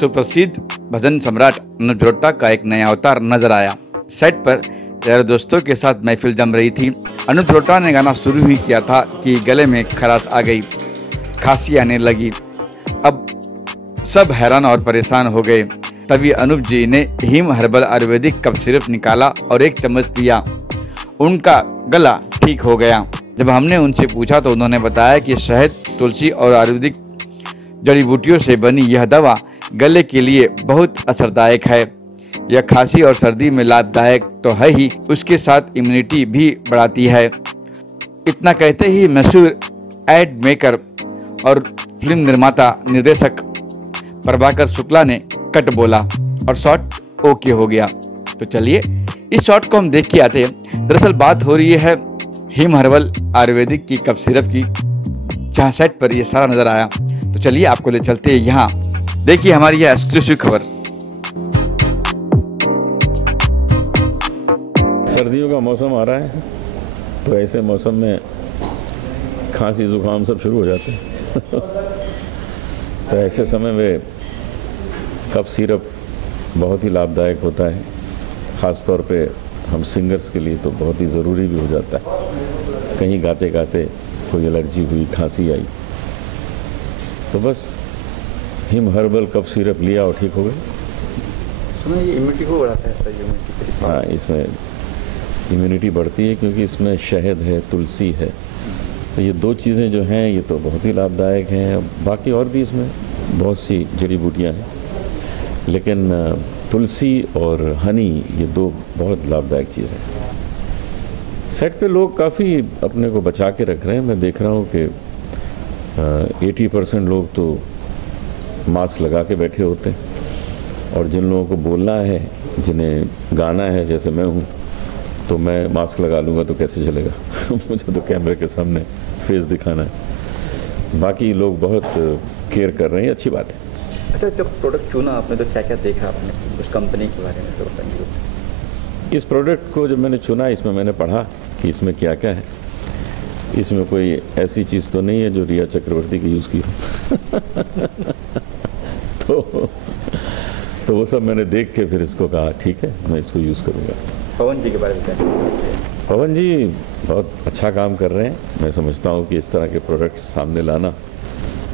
सुप्रसिद्ध भजन सम्राट अनुप जलोटा का एक नया अवतार नजर आया। सेट पर यार दोस्तों के साथ महफिल जम रही थी। अनुप जलोटा ने गाना शुरू ही किया था कि गले में खराश आ गई, खांसी आने लगी। अब सब हैरान और परेशान हो गए। तभी अनुप जी ने Him herbal ayurvedic cough syrup निकाला और एक चम्मच पिया। उनका गला ठीक हो गया। जब हमने उनसे पूछा तो उन्होंने बताया कि शहद, तुलसी और आयुर्वेदिक जड़ी बूटियों से बनी यह दवा गले के लिए बहुत असरदायक है। यह खांसी और सर्दी में लाभदायक तो है ही, उसके साथ इम्यूनिटी भी बढ़ाती है। इतना कहते ही मशहूर एड मेकर और फिल्म निर्माता निर्देशक प्रभाकर शुक्ला ने कट बोला और शॉट ओके हो गया। तो चलिए इस शॉट को हम देख के आते हैं। दरअसल बात हो रही है हिम हर्बल आयुर्वेदिक की कफ सिरप की, जहाँ सेट पर ये सारा नजर आया। तो चलिए आपको ले चलते हैं यहाँ। देखिए हमारी यह एक्सक्लूसिव खबर। सर्दियों का मौसम आ रहा है, तो ऐसे मौसम में खांसी जुकाम सब शुरू हो जाते हैं। तो ऐसे समय में कफ सिरप बहुत ही लाभदायक होता है। ख़ास तौर पे हम सिंगर्स के लिए तो बहुत ही ज़रूरी भी हो जाता है। कहीं गाते गाते कोई एलर्जी हुई, खांसी आई, तो बस हिम हर्बल कफ सिरप लिया और ठीक हो गए। सुना ये इम्यूनिटी को बढ़ाता है सर, इम्यूनिटी। हाँ, इसमें इम्यूनिटी बढ़ती है क्योंकि इसमें शहद है, तुलसी है। तो ये दो चीज़ें जो हैं ये तो बहुत ही लाभदायक हैं। बाकी और भी इसमें बहुत सी जड़ी बूटियाँ हैं, लेकिन तुलसी और हनी ये दो बहुत लाभदायक चीज़ है। सेट पे लोग काफ़ी अपने को बचा के रख रहे हैं। मैं देख रहा हूँ कि 80% लोग तो मास्क लगा के बैठे होते हैं, और जिन लोगों को बोलना है, जिन्हें गाना है, जैसे मैं हूँ, तो मैं मास्क लगा लूँगा तो कैसे चलेगा। मुझे तो कैमरे के सामने फेस दिखाना है। बाकी लोग बहुत केयर कर रहे हैं, अच्छी बात है। अच्छा, जब प्रोडक्ट चुना आपने तो क्या क्या देखा आपने उस कंपनी के बारे में? तो बताइए। इस प्रोडक्ट को जब मैंने चुना, इसमें मैंने पढ़ा कि इसमें क्या क्या है। इसमें कोई ऐसी चीज़ तो नहीं है जो रिया चक्रवर्ती की यूज़ की हो। तो वो सब मैंने देख के फिर इसको कहा ठीक है, मैं इसको यूज़ करूँगा। पवन जी के बारे में क्या? पवन जी बहुत अच्छा काम कर रहे हैं। मैं समझता हूँ कि इस तरह के प्रोडक्ट सामने लाना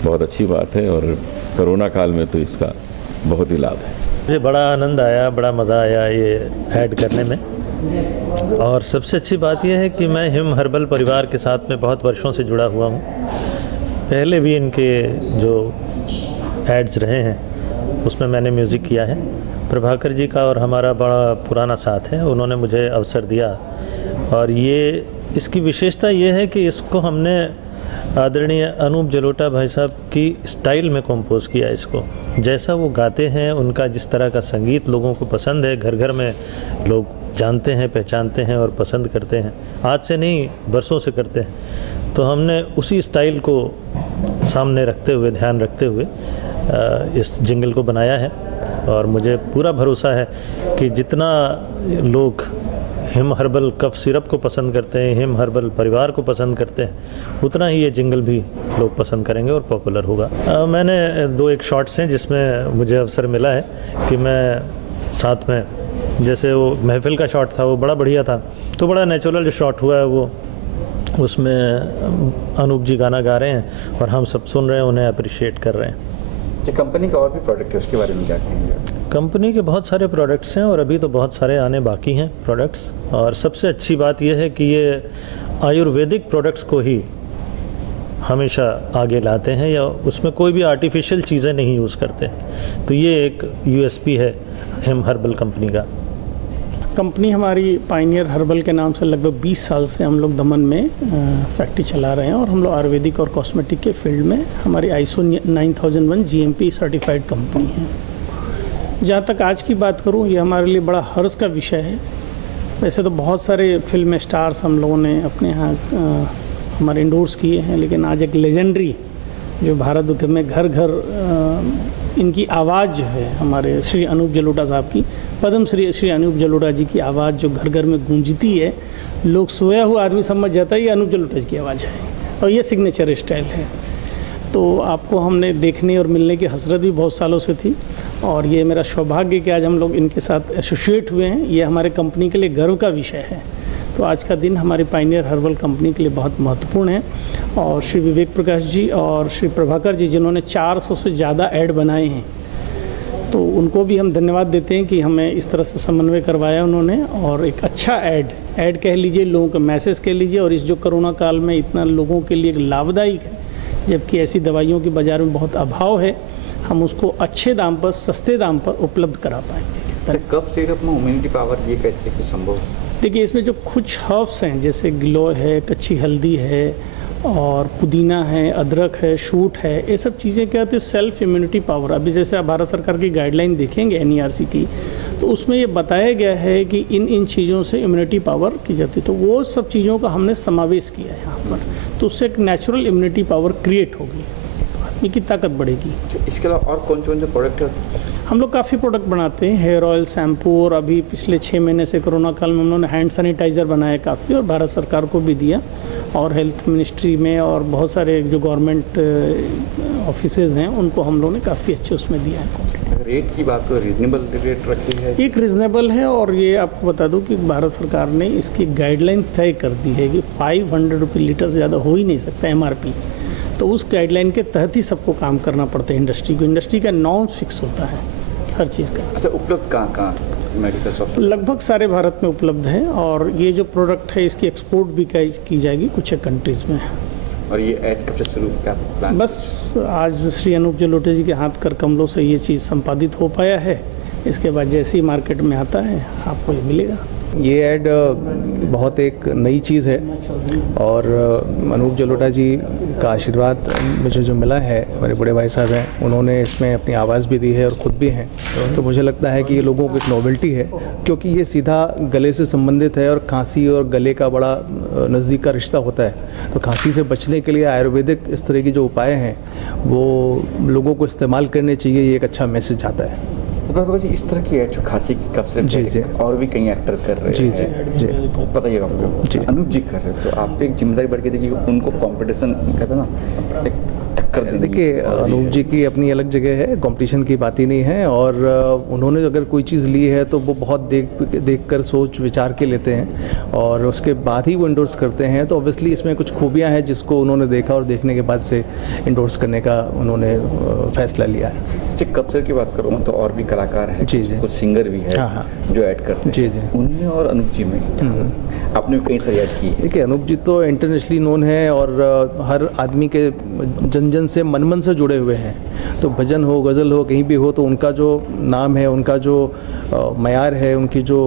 बहुत अच्छी बात है, और कोरोना काल में तो इसका बहुत ही लाभ है। मुझे बड़ा आनंद आया, बड़ा मज़ा आया ये ऐड करने में। और सबसे अच्छी बात यह है कि मैं हिम हर्बल परिवार के साथ में बहुत वर्षों से जुड़ा हुआ हूँ। पहले भी इनके जो एड्स रहे हैं उसमें मैंने म्यूज़िक किया है। प्रभाकर जी का और हमारा बड़ा पुराना साथ है, उन्होंने मुझे अवसर दिया। और ये इसकी विशेषता ये है कि इसको हमने आदरणीय अनुप जलोटा भाई साहब की स्टाइल में कंपोज़ किया। इसको जैसा वो गाते हैं, उनका जिस तरह का संगीत लोगों को पसंद है, घर घर में लोग जानते हैं, पहचानते हैं और पसंद करते हैं। आज से नहीं, बरसों से करते हैं। तो हमने उसी स्टाइल को सामने रखते हुए, ध्यान रखते हुए इस जिंगल को बनाया है। और मुझे पूरा भरोसा है कि जितना लोग हिम हर्बल कफ सिरप को पसंद करते हैं, हिम हर्बल परिवार को पसंद करते हैं, उतना ही ये जिंगल भी लोग पसंद करेंगे और पॉपुलर होगा। मैंने 2-1 शॉट्स हैं जिसमें मुझे अवसर मिला है कि मैं साथ में, जैसे वो महफिल का शॉट था वो बड़ा बढ़िया था, तो बड़ा नेचुरल जो शॉट हुआ है वो, उसमें अनूप जी गाना गा रहे हैं और हम सब सुन रहे हैं, उन्हें अप्रिशिएट कर रहे हैं। जो कंपनी का और भी प्रोडक्ट है उसके बारे में क्या कहेंगे? कंपनी के बहुत सारे प्रोडक्ट्स हैं और अभी तो बहुत सारे आने बाकी हैं प्रोडक्ट्स। और सबसे अच्छी बात यह है कि ये आयुर्वेदिक प्रोडक्ट्स को ही हमेशा आगे लाते हैं, या उसमें कोई भी आर्टिफिशियल चीज़ें नहीं यूज़ करते। तो ये एक यूएसपी है हिम हर्बल कंपनी का। कंपनी हमारी पायनियर हर्बल के नाम से लगभग 20 साल से हम लोग दमन में फैक्ट्री चला रहे हैं, और हम लोग आयुर्वेदिक और कॉस्मेटिक के फील्ड में हमारी ISO 9001 GMP सर्टिफाइड कंपनी है। जहाँ तक आज की बात करूँ, ये हमारे लिए बड़ा हर्ष का विषय है। वैसे तो बहुत सारे फिल्म स्टार्स हम लोगों ने अपने यहाँ हमारे इंडोर्स किए हैं, लेकिन आज एक लेजेंडरी जो भारत में घर घर इनकी आवाज़ जो है, हमारे श्री अनुप जलोटा साहब की, पद्म श्री अनुप जलोटा जी की आवाज़ जो घर घर में गूंजती है, लोग सोया हुआ आदमी समझ जाता है ये अनुप जलोटा जी की आवाज़ है, और ये सिग्नेचर स्टाइल है। तो आपको हमने देखने और मिलने की हसरत भी बहुत सालों से थी, और ये मेरा सौभाग्य कि आज हम लोग इनके साथ एसोसिएट हुए हैं। ये हमारे कंपनी के लिए गर्व का विषय है। तो आज का दिन हमारी पायनियर हर्बल कंपनी के लिए बहुत महत्वपूर्ण है। और श्री विवेक प्रकाश जी और श्री प्रभाकर जी जिन्होंने 400 से ज़्यादा ऐड बनाए हैं, तो उनको भी हम धन्यवाद देते हैं कि हमें इस तरह से समन्वय करवाया उन्होंने। और एक अच्छा ऐड कह लीजिए, लोगों का मैसेज कह लीजिए, और इस जो कोरोना काल में इतना लोगों के लिए लाभदायक है, जबकि ऐसी दवाइयों की बाज़ार में बहुत अभाव है, हम उसको अच्छे दाम पर, सस्ते दाम पर उपलब्ध करा पाएंगे। कफ सिरप में इम्यूनिटी पावर ये कैसे कुछ संभव? देखिए, इसमें जो कुछ हर्ब्स हैं जैसे गिलोय है, कच्ची हल्दी है, और पुदीना है, अदरक है, शूट है, ये सब चीज़ें क्या होती है सेल्फ इम्यूनिटी पावर। अभी जैसे आप भारत सरकार की गाइडलाइन देखेंगे NERC की, तो उसमें ये बताया गया है कि इन चीज़ों से इम्यूनिटी पावर की जाती है। तो वो सब चीज़ों का हमने समावेश किया है यहाँ पर, तो उससे एक नेचुरल इम्यूनिटी पावर क्रिएट होगी, आदमी की ताकत बढ़ेगी। इसके अलावा और कौन से प्रोडक्ट है? हम लोग काफ़ी प्रोडक्ट बनाते हैं, हेयर ऑयल, शैम्पू, और अभी पिछले 6 महीने से कोरोना काल में हम लोगों ने हैंड सैनिटाइज़र बनाया काफ़ी, और भारत सरकार को भी दिया, और हेल्थ मिनिस्ट्री में और बहुत सारे जो गवर्नमेंट ऑफिसेज हैं उनको हम लोगों ने काफ़ी अच्छे उसमें दिया है। रेट की बात तो रीजनेबल रेट रखी है? एक रीज़नेबल है, और ये आपको बता दूं कि भारत सरकार ने इसकी गाइडलाइन तय कर दी है कि 500 रुपये लीटर से ज़्यादा हो ही नहीं सकता MRP। तो उस गाइडलाइन के तहत ही सबको काम करना पड़ता है इंडस्ट्री को। इंडस्ट्री का नॉर्म फिक्स होता है हर चीज़ का। अच्छा, उपलब्ध कहाँ मेडिकल शॉप? लगभग सारे भारत में उपलब्ध है, और ये जो प्रोडक्ट है इसकी एक्सपोर्ट भी की जाएगी कुछ कंट्रीज़ में। और ये ऐड कब से शुरू क्या प्लान? बस आज श्री अनूप जलोटे जी के हाथ कर कमलों से ये चीज़ संपादित हो पाया है। इसके बाद जैसे ही मार्केट में आता है आपको ये मिलेगा। ये ऐड बहुत एक नई चीज़ है, और अनूप जलोटा जी का आशीर्वाद मुझे जो मिला है, मेरे बड़े भाई साहब हैं, उन्होंने इसमें अपनी आवाज़ भी दी है और ख़ुद भी हैं। तो मुझे लगता है कि ये लोगों को एक नोवेल्टी है, क्योंकि ये सीधा गले से संबंधित है, और खांसी और गले का बड़ा नज़दीक का रिश्ता होता है। तो खांसी से बचने के लिए आयुर्वेदिक इस तरह की जो उपाय हैं वो लोगों को इस्तेमाल करने चाहिए। ये एक अच्छा मैसेज आता है। तो जी, इस तरह की ऐड जो खांसी की कफ से जी और भी कई एक्टर कर रहे हैं। जी बताइएगा आपको। जी, अनूप जी कर रहे हैं, तो आप पे एक जिम्मेदारी बढ़ के देखिए, उनको कंपटीशन कहते हैं ना, एक टक्कर देने। देखिए, अनूप जी की अपनी अलग जगह है, कंपटीशन की बात ही नहीं है। और उन्होंने अगर कोई चीज़ ली है तो वो बहुत देख कर सोच विचार के लेते हैं, और उसके बाद ही वो इंडोर्स करते हैं। तो ऑब्वियसली इसमें कुछ खूबियाँ हैं जिसको उन्होंने देखा, और देखने के बाद से इंडोर्स करने का उन्होंने फैसला लिया है। कप सर की बात करूँ तो और भी कलाकार हैं, जी, कुछ सिंगर भी है जो ऐड करते हैं। जी। उनमें और अनूप जी में आपने कई सारी ऐड की है। देखिए, अनूप जी तो इंटरनेशनली नोन है, और हर आदमी के जन से मन से जुड़े हुए हैं। तो भजन हो, गज़ल हो, कहीं भी हो, तो उनका जो नाम है, उनका जो मयार है, उनकी जो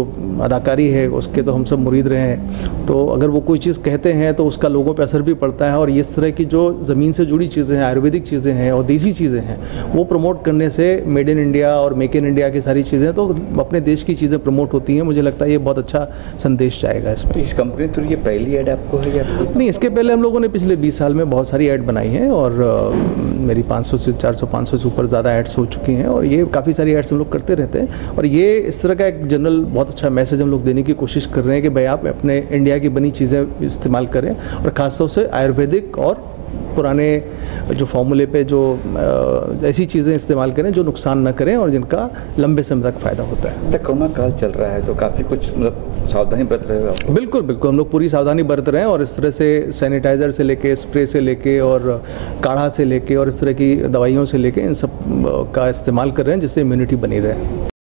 अदाकारी है, उसके तो हम सब मुरीद रहे हैं। तो अगर वो कोई चीज़ कहते हैं तो उसका लोगों पे असर भी पड़ता है। और इस तरह की जो ज़मीन से जुड़ी चीज़ें हैं, आयुर्वेदिक चीज़ें हैं और देसी चीज़ें हैं, वो प्रमोट करने से मेड इन इंडिया और मेक इन इंडिया की सारी चीज़ें, तो अपने देश की चीज़ें प्रमोट होती हैं। मुझे लगता है ये बहुत अच्छा संदेश जाएगा इसमें। इस कंपनी थ्रू ये पहली ऐड आपको है या नहीं? इसके पहले हम लोगों ने पिछले 20 साल में बहुत सारी ऐड बनाई हैं, और मेरी 500 से 400-500 से ऊपर ज़्यादा ऐड्स हो चुकी हैं, और ये काफ़ी सारी ऐड्स हम लोग करते रहते हैं। और ये इस तरह का एक जनरल बहुत अच्छा मैसेज हम लोग देने की कोशिश कर रहे हैं कि भाई आप अपने इंडिया की बनी चीज़ें इस्तेमाल करें, और ख़ासतौर से आयुर्वेदिक और पुराने जो फॉर्मूले पे जो ऐसी चीज़ें इस्तेमाल करें जो नुकसान न करें और जिनका लंबे समय तक फ़ायदा होता है। कोरोना काल चल रहा है तो काफ़ी कुछ मतलब सावधानी बरत रहे हो? बिल्कुल बिल्कुल, हम लोग पूरी सावधानी बरत रहे हैं, और इस तरह से सैनिटाइज़र से लेके, स्प्रे से लेके, और काढ़ा से लेके, और इस तरह की दवाइयों से लेके इन सब का इस्तेमाल कर रहे हैं जिससे इम्यूनिटी बनी रहे।